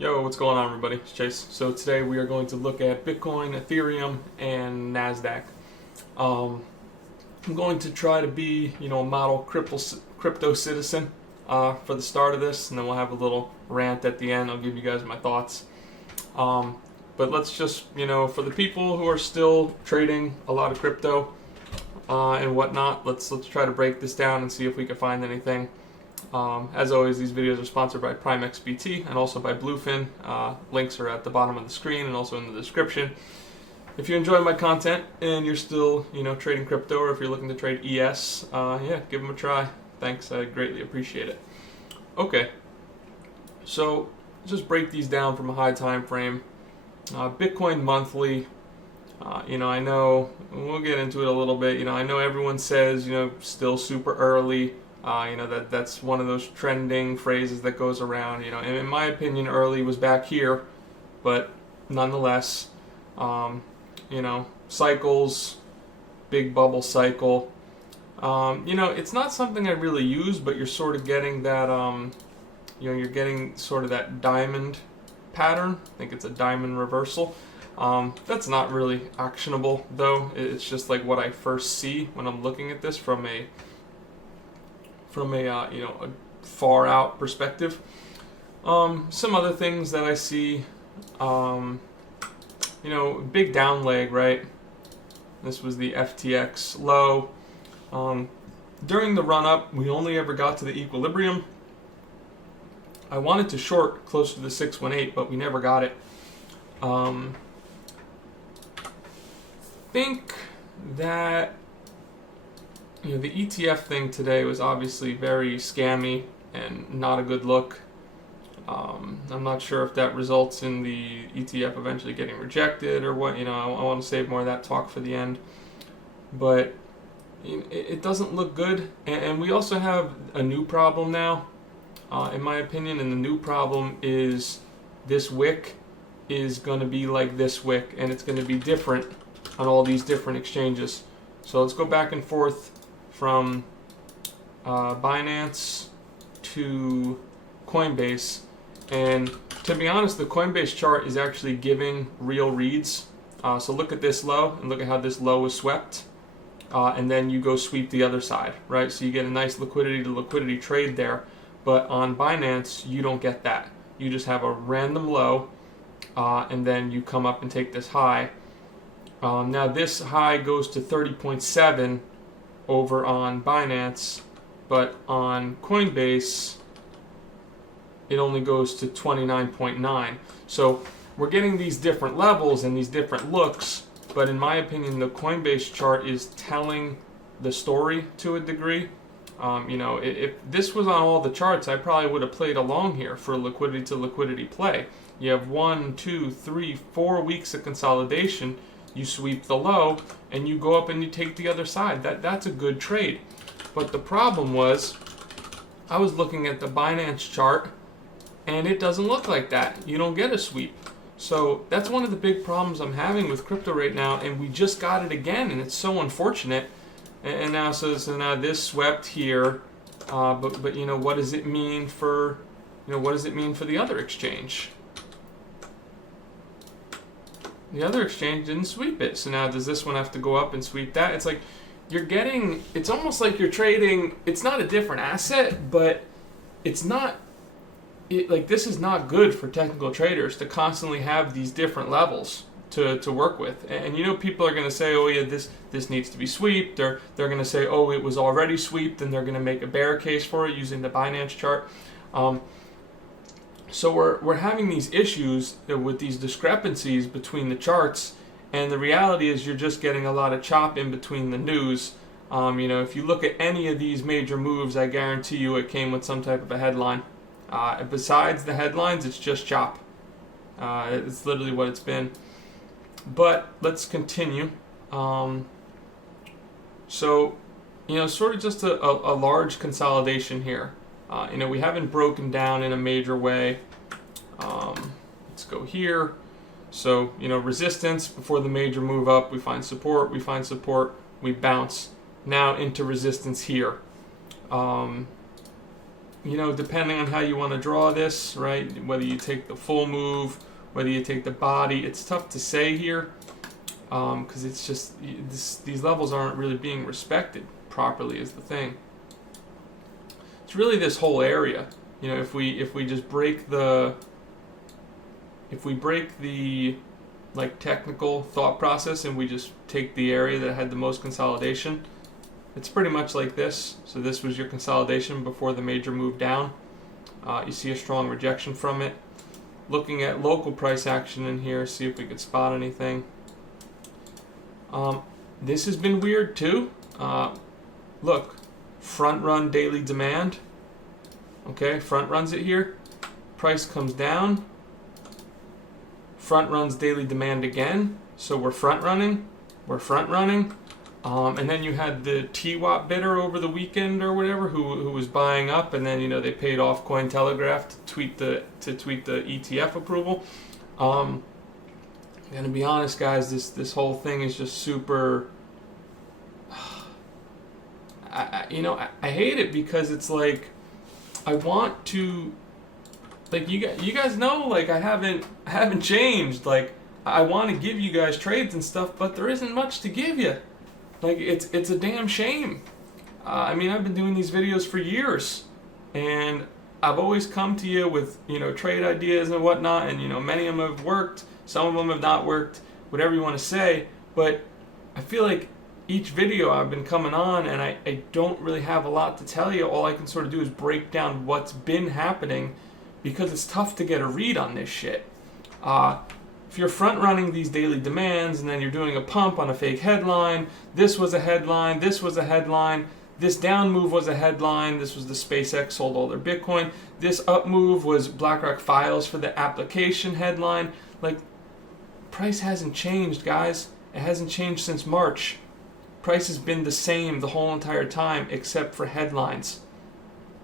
Yo, what's going on, everybody? It's Chase. So today we are going to look at Bitcoin, Ethereum, and NASDAQ. I'm going to try to be, a model crypto citizen for the start of this, and then we'll have a little rant at the end. I'll give you guys my thoughts. But let's just, for the people who are still trading a lot of crypto and whatnot, let's try to break this down and see if we can find anything. As always, these videos are sponsored by PrimeXBT and also by Bluefin. Links are at the bottom of the screen and also in the description. If you enjoy my content and you're still, trading crypto, or if you're looking to trade ES, give them a try. Thanks, I greatly appreciate it. Okay, so just break these down from a high time frame. Bitcoin monthly. I know we'll get into it a little bit. I know everyone says, still super early. That's one of those trending phrases that goes around. And in my opinion, early was back here, but nonetheless, cycles, big bubble cycle. It's not something I really use, but you're sort of getting that, you're getting sort of that diamond pattern. I think it's a diamond reversal. That's not really actionable, though. It's just like what I first see when I'm looking at this from a far out perspective. Some other things that I see, big down leg, right? This was the FTX low. During the run up, we only ever got to the equilibrium. I wanted to short close to the 618, but we never got it. Think that the ETF thing today was obviously very scammy and not a good look. I'm not sure if that results in the ETF eventually getting rejected or what. I want to save more of that talk for the end. But it doesn't look good. And we also have a new problem now, in my opinion. And the new problem is this wick is going to be like this wick. And it's going to be different on all these different exchanges. So let's go back and forth from Binance to Coinbase, and to be honest, the Coinbase chart is actually giving real reads. So look at this low and look at how this low was swept, and then you go sweep the other side, right? So you get a nice liquidity to liquidity trade there, but on Binance you don't get that. You just have a random low, and then you come up and take this high. Now this high goes to 30.7 over on Binance, but on Coinbase it only goes to 29.9. So we're getting these different levels and these different looks, but in my opinion the Coinbase chart is telling the story to a degree. If this was on all the charts, I probably would have played along here for a liquidity to liquidity play. You have 1, 2, 3, 4 weeks of consolidation. You sweep the low and you go up and you take the other side. That's a good trade. But the problem was, I was looking at the Binance chart and it doesn't look like that. You don't get a sweep. So that's one of the big problems I'm having with crypto right now, and we just got it again, and it's so unfortunate. And now so now this swept here, but what does it mean for the other exchange? The other exchange didn't sweep it. So now does this one have to go up and sweep that? It's like it's almost like you're trading, it's not a different asset, but it's not, this is not good for technical traders to constantly have these different levels to work with. And people are going to say, oh yeah, this needs to be sweeped, or they're going to say, oh, it was already sweeped, and they're going to make a bear case for it using the Binance chart. So we're having these issues with these discrepancies between the charts, and the reality is you're just getting a lot of chop in between the news. If you look at any of these major moves, I guarantee you it came with some type of a headline. Besides the headlines, it's just chop. It's literally what it's been. But let's continue. Sort of just a large consolidation here. We haven't broken down in a major way. Let's go here. So, resistance before the major move up. We find support, we bounce. Now into resistance here. you know, depending on how you want to draw this, right? Whether you take the full move, whether you take the body, it's tough to say here because it's just these levels aren't really being respected properly is the thing. It's really this whole area. You know, if we just break the like technical thought process and we just take the area that had the most consolidation, it's pretty much like this. So this was your consolidation before the major move down. You see a strong rejection from it. Looking at local price action in here, see if we could spot anything. This has been weird too. Look, front run daily demand. Okay, front runs it here. Price comes down. Front runs daily demand again. So we're front running. We're front running. And then you had the TWAP bidder over the weekend or whatever who was buying up, and then you know they paid off Cointelegraph to tweet the ETF approval. I'm gonna be honest, guys. This whole thing is just super. I hate it because it's like I want to, like you guys know, like I haven't changed. Like I want to give you guys trades and stuff, but there isn't much to give you. Like it's a damn shame. I mean, I've been doing these videos for years, and I've always come to you with trade ideas and whatnot, and many of them have worked, some of them have not worked, whatever you want to say. But I feel like each video I've been coming on, and I don't really have a lot to tell you. All I can sort of do is break down what's been happening, because it's tough to get a read on this shit. If you're front running these daily demands and then you're doing a pump on a fake headline, this was a headline, this was a headline, this down move was a headline, this was the SpaceX sold all their Bitcoin, this up move was BlackRock files for the application headline. Like, price hasn't changed, guys. It hasn't changed since March. Price has been the same the whole entire time except for headlines.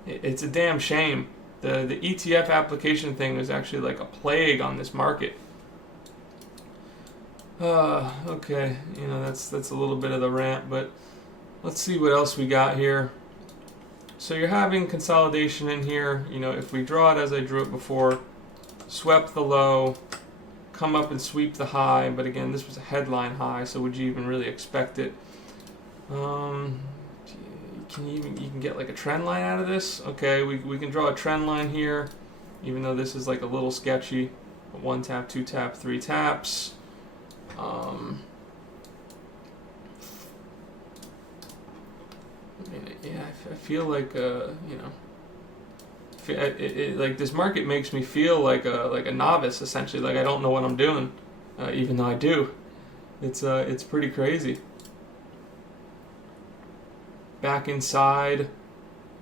It's a damn shame. The ETF application thing was actually like a plague on this market. Okay, that's a little bit of the rant, but let's see what else we got here. So you're having consolidation in here. If we draw it as I drew it before, swept the low, come up and sweep the high, but again, this was a headline high, so would you even really expect it? You can get like a trend line out of this. Okay, we can draw a trend line here, even though this is like a little sketchy. 1 tap, 2 tap, 3 taps. I feel like like this market makes me feel like a novice essentially. Like I don't know what I'm doing, even though I do. It's pretty crazy. Back inside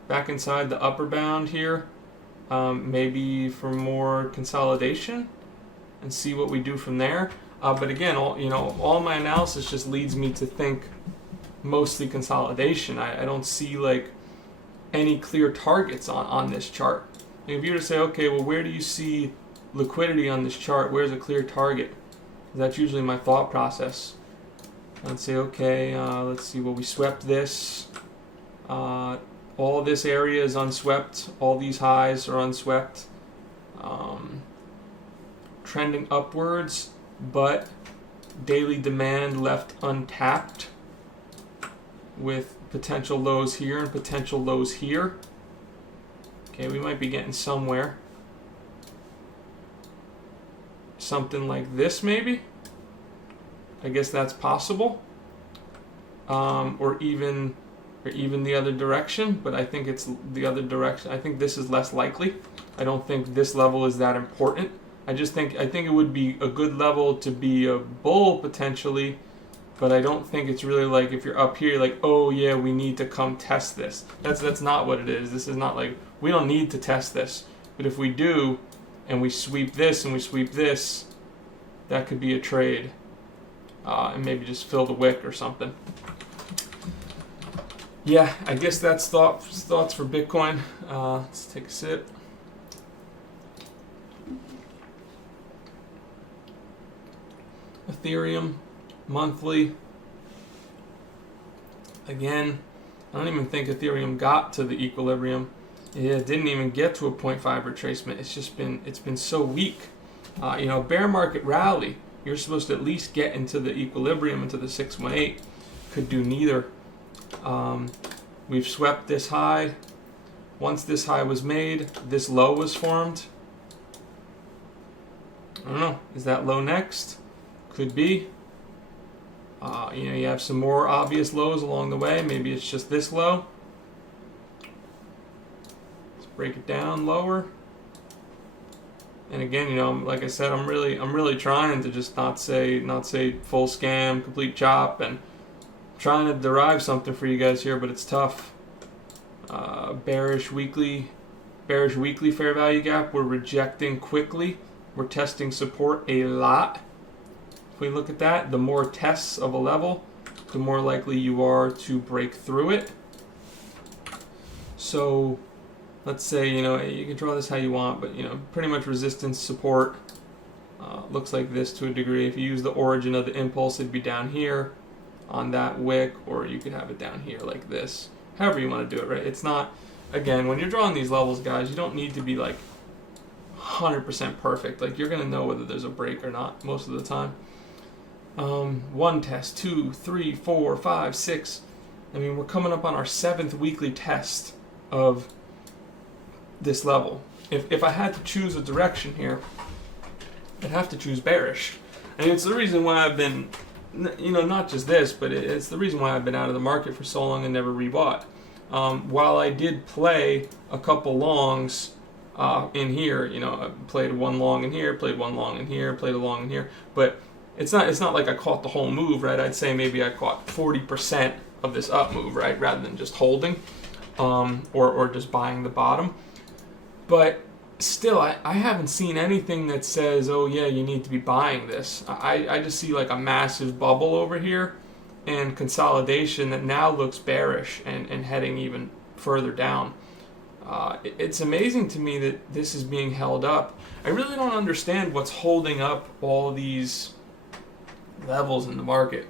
the upper bound here, maybe for more consolidation, and see what we do from there. But again, all my analysis just leads me to think mostly consolidation. I don't see like any clear targets on this chart. If you were to say, okay, well, where do you see liquidity on this chart? Where's a clear target? That's usually my thought process. I'd say, okay, let's see. Well, we swept this. All this area is unswept. All these highs are unswept. Trending upwards, but daily demand left untapped with potential lows here and potential lows here. Okay, we might be getting somewhere. Something like this maybe. I guess that's possible. Or even the other direction, but I think it's the other direction. I think this is less likely. I don't think this level is that important. I think it would be a good level to be a bull potentially, but I don't think it's really like if you're up here, you're like, oh yeah, we need to come test this. That's not what it is. This is not like, we don't need to test this. But if we do, and we sweep this and we sweep this, that could be a trade. And maybe just fill the wick or something. Yeah, I guess that's thoughts for Bitcoin. Let's take a sip. Ethereum, monthly. Again, I don't even think Ethereum got to the equilibrium. It didn't even get to a 0.5 retracement. It's been so weak. Bear market rally, you're supposed to at least get into the equilibrium, into the 618. Could do neither. We've swept this high. Once this high was made, this low was formed. I don't know. Is that low next? Could be. You have some more obvious lows along the way. Maybe it's just this low. Let's break it down lower. And again, like I said, I'm really trying to just not say full scam, complete chop, and trying to derive something for you guys here, but it's tough. Bearish weekly fair value gap. We're rejecting quickly. We're testing support a lot. If we look at that, the more tests of a level, the more likely you are to break through it. So let's say, you can draw this how you want, but, pretty much resistance, support, looks like this to a degree. If you use the origin of the impulse, it'd be down here on that wick, or you could have it down here like this. However you want to do it, right? It's not, again, when you're drawing these levels, guys, you don't need to be like 100% perfect. Like, you're going to know whether there's a break or not most of the time. One test, 2, 3, 4, 5, 6. I mean, we're coming up on our 7th weekly test of this level. If I had to choose a direction here, I'd have to choose bearish. And it's the reason why I've been, not just this, but it's the reason why I've been out of the market for so long and never rebought. While I did play a couple longs in here, I played one long in here, played one long in here, played a long in here, but it's not like I caught the whole move, right? I'd say maybe I caught 40% of this up move, right, rather than just holding or just buying the bottom. But still, I haven't seen anything that says, oh yeah, you need to be buying this. I just see like a massive bubble over here and consolidation that now looks bearish and heading even further down. It's amazing to me that this is being held up. I really don't understand what's holding up all these levels in the market.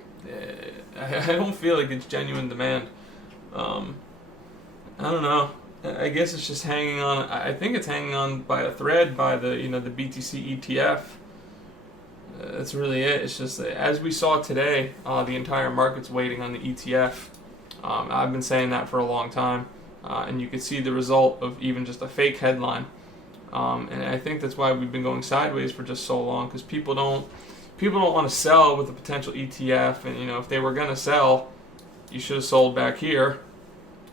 I don't feel like it's genuine demand. I don't know. I guess it's just hanging on. I think it's hanging on by a thread by the the BTC ETF. That's really it. It's just as we saw today, the entire market's waiting on the ETF. I've been saying that for a long time, and you can see the result of even just a fake headline. And I think that's why we've been going sideways for just so long, because people don't want to sell with a potential ETF, and if they were going to sell, you should have sold back here.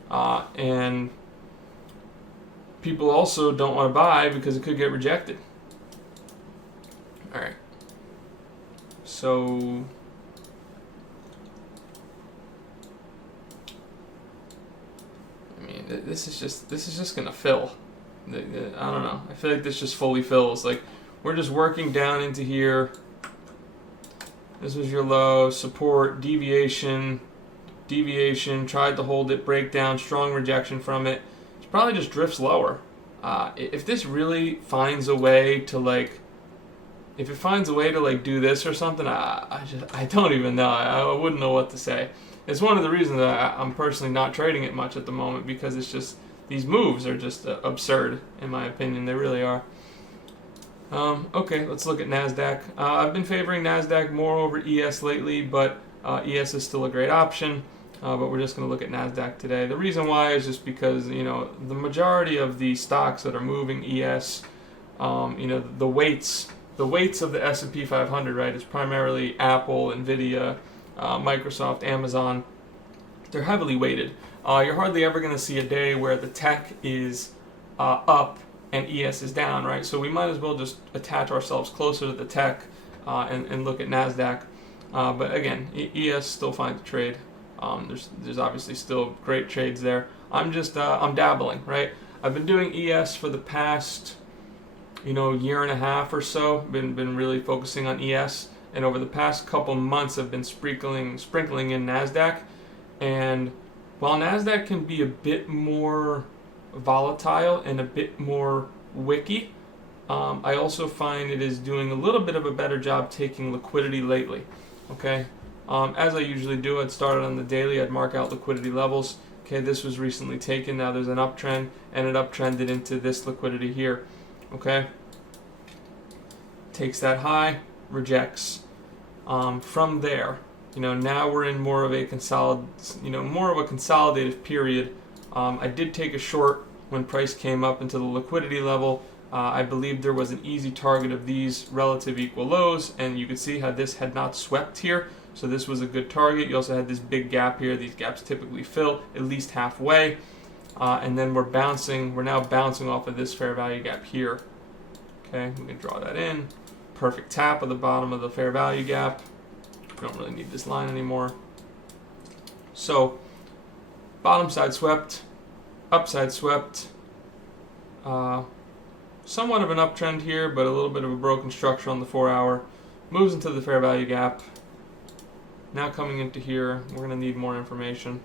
And people also don't want to buy because it could get rejected. All right. So I mean, this is just gonna fill. I don't know. I feel like this just fully fills. Like, we're just working down into here. This was your low, support, deviation, tried to hold it, breakdown, strong rejection from it. It probably just drifts lower. If this really finds a way to do this or something, I don't even know. I wouldn't know what to say. It's one of the reasons that I'm personally not trading it much at the moment, because it's just, these moves are just absurd in my opinion. They really are. Okay, let's look at NASDAQ. I've been favoring NASDAQ more over ES lately, but ES is still a great option. But we're just going to look at NASDAQ today. The reason why is just because, the majority of the stocks that are moving ES, the weights of the S&P 500, right, is primarily Apple, Nvidia, Microsoft, Amazon. They're heavily weighted. You're hardly ever going to see a day where the tech is up and ES is down, right? So we might as well just attach ourselves closer to the tech and look at NASDAQ. But again, ES still fine to trade. There's obviously still great trades there. I'm dabbling, right? I've been doing ES for the past, year and a half or so. Been really focusing on ES, and over the past couple months, I've been sprinkling in NASDAQ. And while NASDAQ can be a bit more volatile and a bit more wicky, I also find it is doing a little bit of a better job taking liquidity lately. Okay. As I usually do, I'd start it on the daily. I'd mark out liquidity levels, Okay, this was recently taken. Now there's an uptrend, and it uptrended into this liquidity here. Okay, takes that high, rejects. From there, now we're in more of a consolidative period. I did take a short when price came up into the liquidity level. I believe there was an easy target of these relative equal lows, and you could see how this had not swept here. So this was a good target. You also had this big gap here. These gaps typically fill at least halfway. And then we're now bouncing off of this fair value gap here. Okay, we can draw that in. Perfect tap of the bottom of the fair value gap. We don't really need this line anymore. So bottom side swept, upside swept. Somewhat of an uptrend here, but a little bit of a broken structure on the 4-hour. Moves into the fair value gap. Now coming into here, we're going to need more information.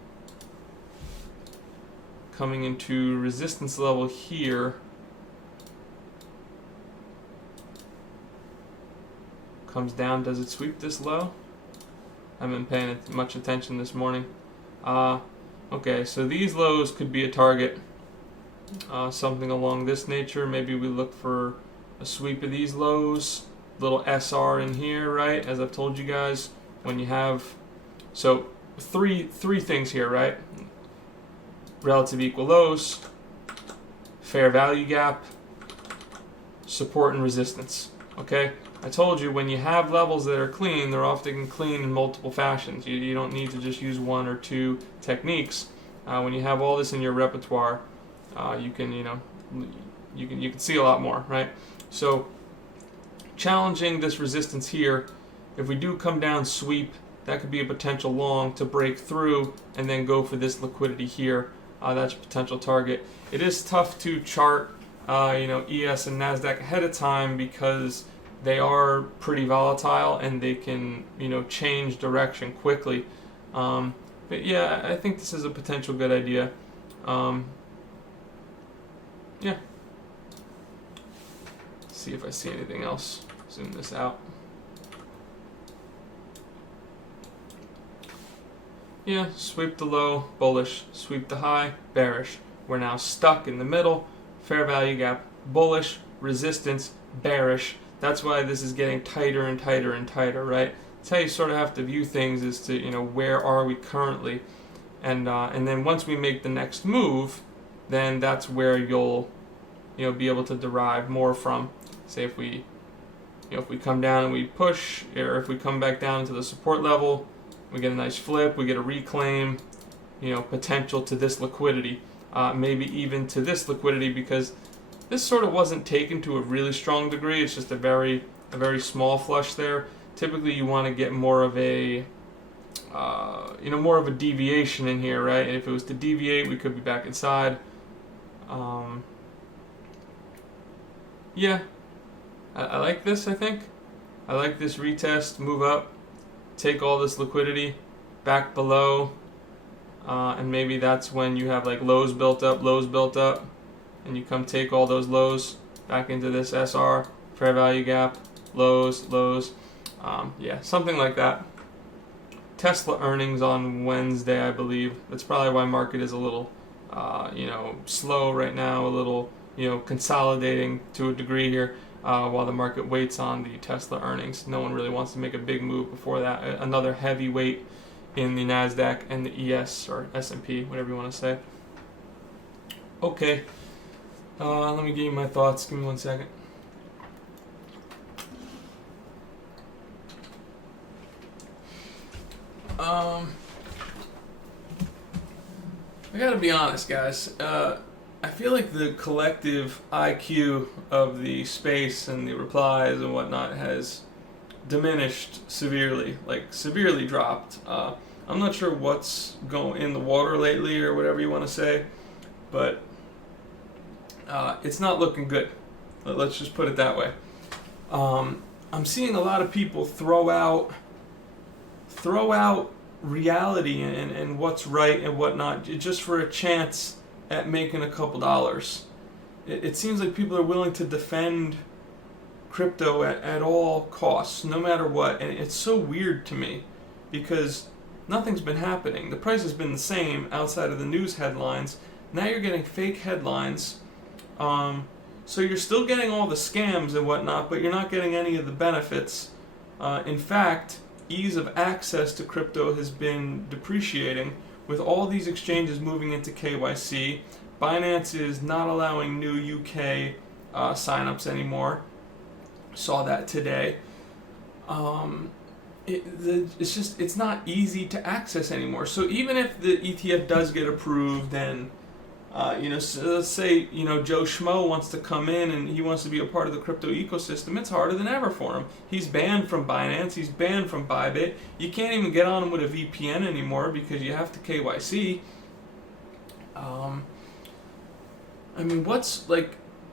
Coming into resistance level here. Comes down. Does it sweep this low? I haven't been paying much attention this morning. Okay, so these lows could be a target. Something along this nature. Maybe we look for a sweep of these lows. Little SR in here, right? As I've told you guys, when you have three things here, right? Relative equal lows, fair value gap, support and resistance. Okay, I told you when you have levels that are clean, they're often clean in multiple fashions. You don't need to just use one or two techniques. When you have all this in your repertoire, you can see a lot more, right? So challenging this resistance here. If we do come down sweep, that could be a potential long to break through and then go for this liquidity here. That's a potential target. It is tough to chart, ES and NASDAQ ahead of time because they are pretty volatile and they can, change direction quickly. But yeah, I think this is a potential good idea. Yeah. See if I see anything else. Zoom this out. Yeah, sweep the low, bullish. Sweep the high, bearish. We're now stuck in the middle. Fair value gap, bullish. Resistance, bearish. That's why this is getting tighter and tighter and tighter, right? That's how you sort of have to view things, as to, where are we currently? And then once we make the next move, then that's where you'll, be able to derive more from. Say if we come down and we push, or if we come back down to the support level, we get a nice flip, we get a reclaim, potential to this liquidity, maybe even to this liquidity, because this sort of wasn't taken to a really strong degree. It's just a very small flush there. Typically, you want to get more of a, more of a deviation in here, right? And if it was to deviate, we could be back inside. Yeah, I like this. I think I like this retest, move up, take all this liquidity back below, and maybe that's when you have like lows built up, and you come take all those lows back into this SR, fair value gap, lows, yeah, something like that. Tesla earnings on Wednesday, I believe. That's probably why market is a little, slow right now, a little, consolidating to a degree here. While the market waits on the Tesla earnings. No one really wants to make a big move before that. Another heavy weight in the NASDAQ and the ES, or S&P, whatever you want to say. Okay, let me give you my thoughts. Give me 1 second. I gotta be honest, guys. I feel like the collective IQ of the space and the replies and whatnot has diminished severely, severely dropped. I'm not sure what's going in the water lately or whatever you want to say, but it's not looking good. Let's just put it that way. I'm seeing a lot of people throw out reality and what's right and whatnot just for a chance at making a couple dollars. It seems like people are willing to defend crypto at all costs, no matter what. And it's so weird to me because nothing's been happening. The price has been the same outside of the news headlines. Now you're getting fake headlines. So you're still getting all the scams and whatnot, but you're not getting any of the benefits. In fact, ease of access to crypto has been depreciating with all these exchanges moving into KYC. Binance is not allowing new UK signups anymore. Saw that today. It's not easy to access anymore. So even if the ETF does get approved, then so let's say Joe Schmo wants to come in and he wants to be a part of the crypto ecosystem. It's harder than ever for him. He's banned from Binance. He's banned from Bybit. You can't even get on him with a VPN anymore because you have to KYC.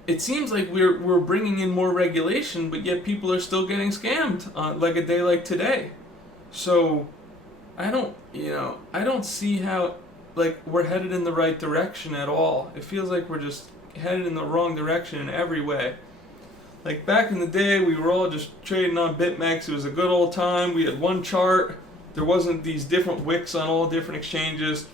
It seems like we're bringing in more regulation, but yet people are still getting scammed like a day like today. So I don't see how we're headed in the right direction at all. It feels like we're just headed in the wrong direction in every way. Like back in the day, we were all just trading on BitMEX. It was a good old time. We had one chart. There wasn't these different wicks on all different exchanges.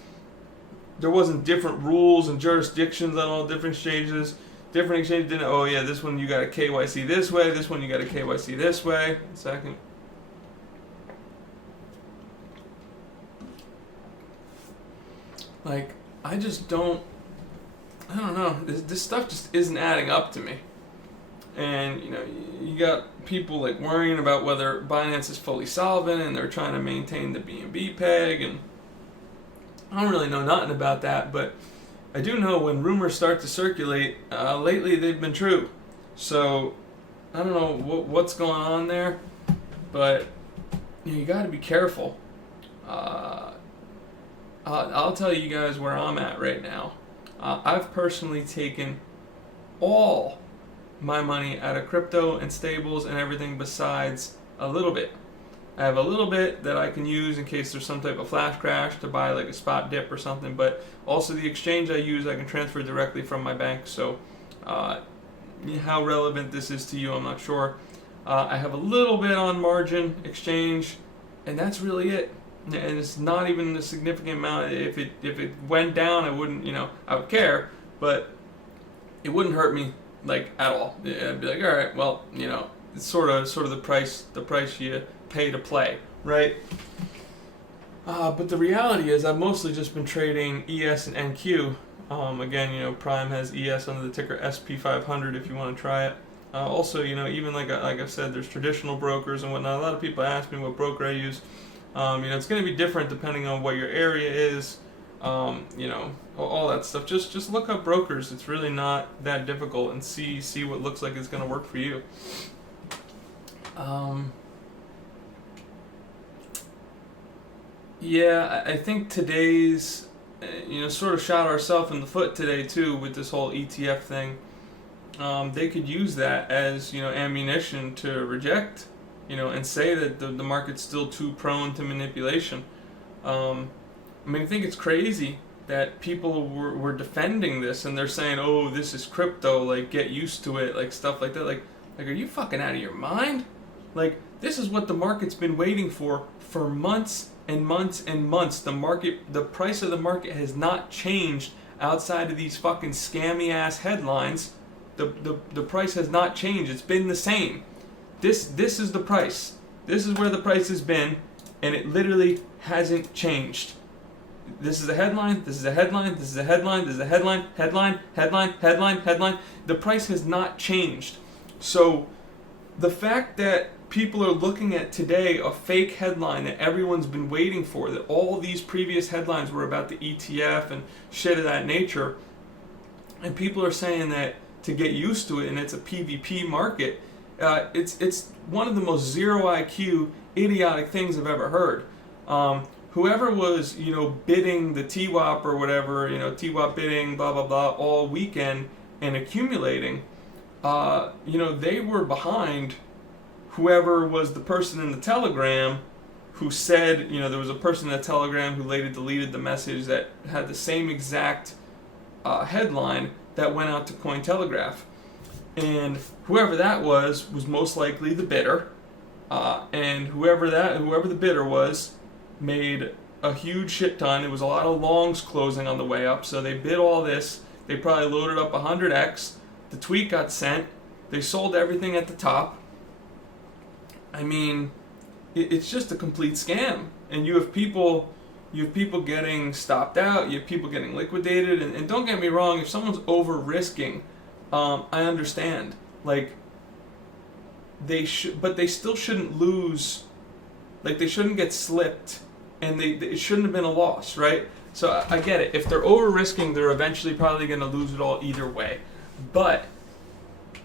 There wasn't different rules and jurisdictions on all different exchanges. Different exchanges didn't, oh yeah, this one you got to KYC this way, this one you got to KYC this way. A second. I don't know. This stuff just isn't adding up to me. And, you got people worrying about whether Binance is fully solvent and they're trying to maintain the BNB peg. And I don't really know nothing about that, but I do know when rumors start to circulate, lately they've been true. So I don't know what's going on there, but you got to be careful. I'll tell you guys where I'm at right now. I've personally taken all my money out of crypto and stables and everything besides a little bit. I have a little bit that I can use in case there's some type of flash crash to buy a spot dip or something, but also the exchange I use I can transfer directly from my bank. So how relevant this is to you, I'm not sure. I have a little bit on margin exchange, and that's really it. And it's not even a significant amount. If it went down, I wouldn't, I would care, but it wouldn't hurt me at all. I'd be like, all right, well, it's sort of the price you pay to play, right? But the reality is, I've mostly just been trading ES and NQ. Again, Prime has ES under the ticker SP500 if you want to try it. Also, even like I've said, there's traditional brokers and whatnot. A lot of people ask me what broker I use. It's going to be different depending on what your area is, all that stuff. Just look up brokers. It's really not that difficult, and see what looks like it's going to work for you. I think today's, sort of shot ourselves in the foot today too with this whole ETF thing. They could use that as, ammunition to reject, and say that the market's still too prone to manipulation. I think it's crazy that people were defending this, and they're saying, oh, this is crypto, get used to it, stuff like that. Are you fucking out of your mind? This is what the market's been waiting for months and months and months. The price of the market has not changed outside of these fucking scammy ass headlines. The price has not changed. It's been the same. This is the price. This is where the price has been, and it literally hasn't changed. This is a headline, this is a headline, this is a headline, this is a headline, headline. The price has not changed. So the fact that people are looking at today a fake headline that everyone's been waiting for, that all these previous headlines were about the ETF and shit of that nature, and people are saying that to get used to it, and it's a PvP market, it's one of the most zero IQ, idiotic things I've ever heard. Whoever was, bidding the TWAP or whatever, TWAP bidding, blah, blah, blah, all weekend and accumulating, they were behind whoever was the person in the Telegram who said, there was a person in the Telegram who later deleted the message that had the same exact headline that went out to Cointelegraph. And whoever that was most likely the bidder, and whoever the bidder was made a huge shit ton. It was a lot of longs closing on the way up, so they bid all this. They probably loaded up 100x. The tweet got sent. They sold everything at the top. I mean, it's just a complete scam. And you have people getting stopped out. You have people getting liquidated. And don't get me wrong, if someone's over risking, I understand. Like, but they still shouldn't lose. Like, they shouldn't get slipped, and it shouldn't have been a loss, right? So I get it. If they're over risking, they're eventually probably going to lose it all either way. But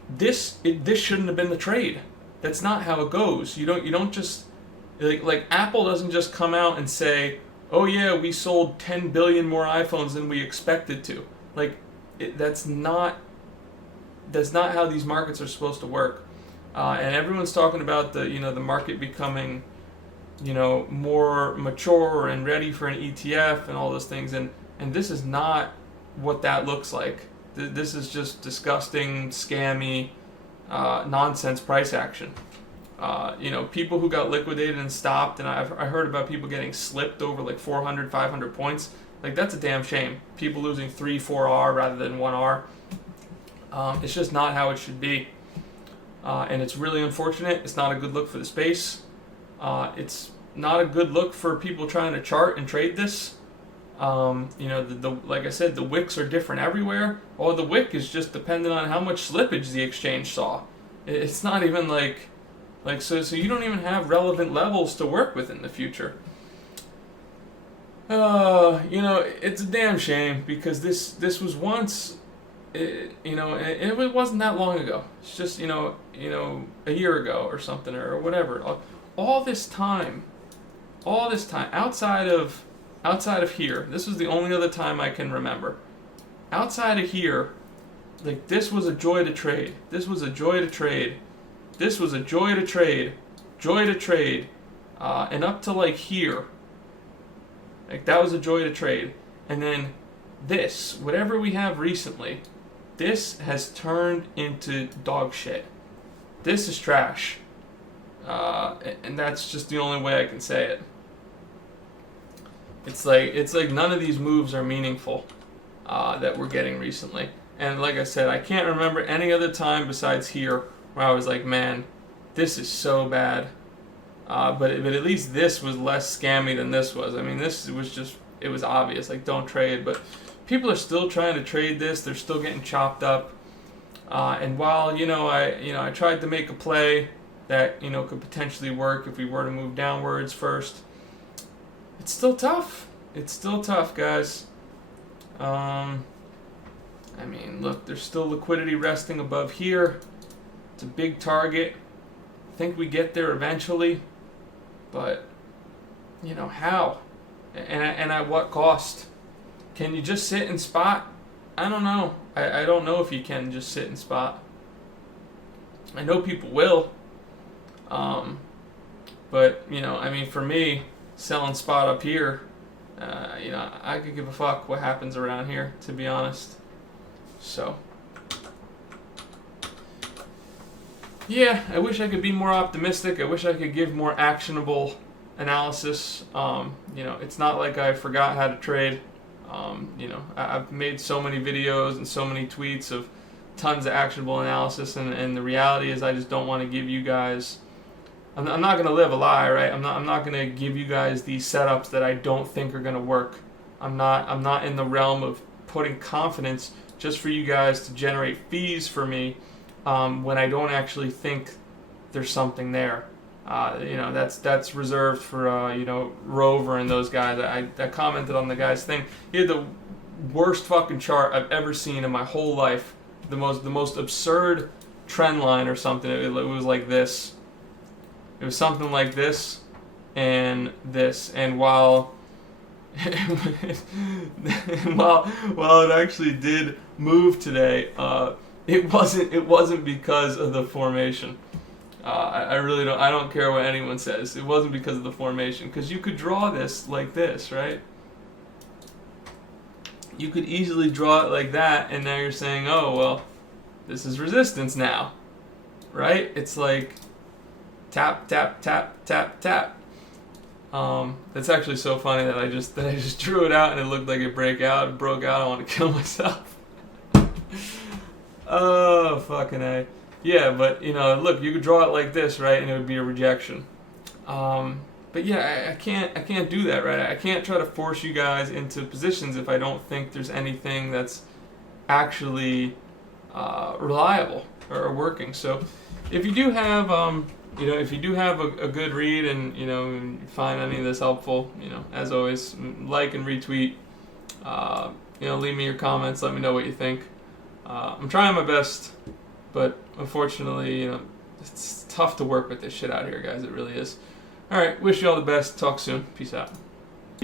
this shouldn't have been the trade. That's not how it goes. You don't just like Apple doesn't just come out and say, "Oh yeah, we sold 10 billion more iPhones than we expected to." Like, that's not how these markets are supposed to work. And everyone's talking about the market becoming more mature and ready for an ETF and all those things, and this is not what that looks like. This is just disgusting, scammy, nonsense price action. People who got liquidated and stopped, and I heard about people getting slipped over like 400, 500 points. Like, that's a damn shame. People losing 3, 4R rather than 1R. It's just not how it should be. And it's really unfortunate. It's not a good look for the space. It's not a good look for people trying to chart and trade this. Like I said, the wicks are different everywhere. Well, the wick is just dependent on how much slippage the exchange saw. It's not even so you don't even have relevant levels to work with in the future. It's a damn shame, because this was once, it wasn't that long ago. It's just, a year ago or something, or whatever. All this time, outside of here, this was the only other time I can remember. Outside of here, like, this was a joy to trade. This was a joy to trade. This was a joy to trade. Joy to trade. And up to like here, like, that was a joy to trade. And then this, whatever we have recently, this has turned into dog shit. This is trash. And that's just the only way I can say it. It's like none of these moves are meaningful that we're getting recently. And like I said, I can't remember any other time besides here where I was like, man, this is so bad. But at least this was less scammy than this was. I mean, this was just, it was obvious, like, don't trade. But people are still trying to trade this. They're still getting chopped up. And while, I tried to make a play that, could potentially work if we were to move downwards first, it's still tough. It's still tough, guys. Look, there's still liquidity resting above here. It's a big target. I think we get there eventually. But, how? And at what cost? Can you just sit and spot? I don't know. I don't know if you can just sit and spot. I know people will. But, for me, selling spot up here, I could give a fuck what happens around here, to be honest. So, yeah, I wish I could be more optimistic. I wish I could give more actionable analysis. It's not like I forgot how to trade. I've made so many videos and so many tweets of tons of actionable analysis, and the reality is I just don't want to give you guys, I'm not going to live a lie, right? I'm not going to give you guys these setups that I don't think are going to work. I'm not in the realm of putting confidence just for you guys to generate fees for me when I don't actually think there's something there. That's reserved for Rover and those guys. I commented on the guy's thing. He had the worst fucking chart I've ever seen in my whole life. The most absurd trend line or something. It was like this. It was something like this and this. And while it actually did move today, it wasn't because of the formation. I really don't. I don't care what anyone says. It wasn't because of the formation. Because you could draw this like this, right? You could easily draw it like that, and now you're saying, oh well, this is resistance now, right? It's like tap, tap, tap, tap, tap. That's actually so funny that I just drew it out and it looked like it broke out. I want to kill myself. Oh, fucking A. Yeah, but look, you could draw it like this, right, and it would be a rejection. But yeah, I can't do that, right? I can't try to force you guys into positions if I don't think there's anything that's actually reliable or working. So if you do have a good read and you find any of this helpful, as always, like and retweet. Leave me your comments. Let me know what you think. I'm trying my best, but unfortunately, it's tough to work with this shit out here, guys. It really is. All right, wish you all the best. Talk soon. Peace out.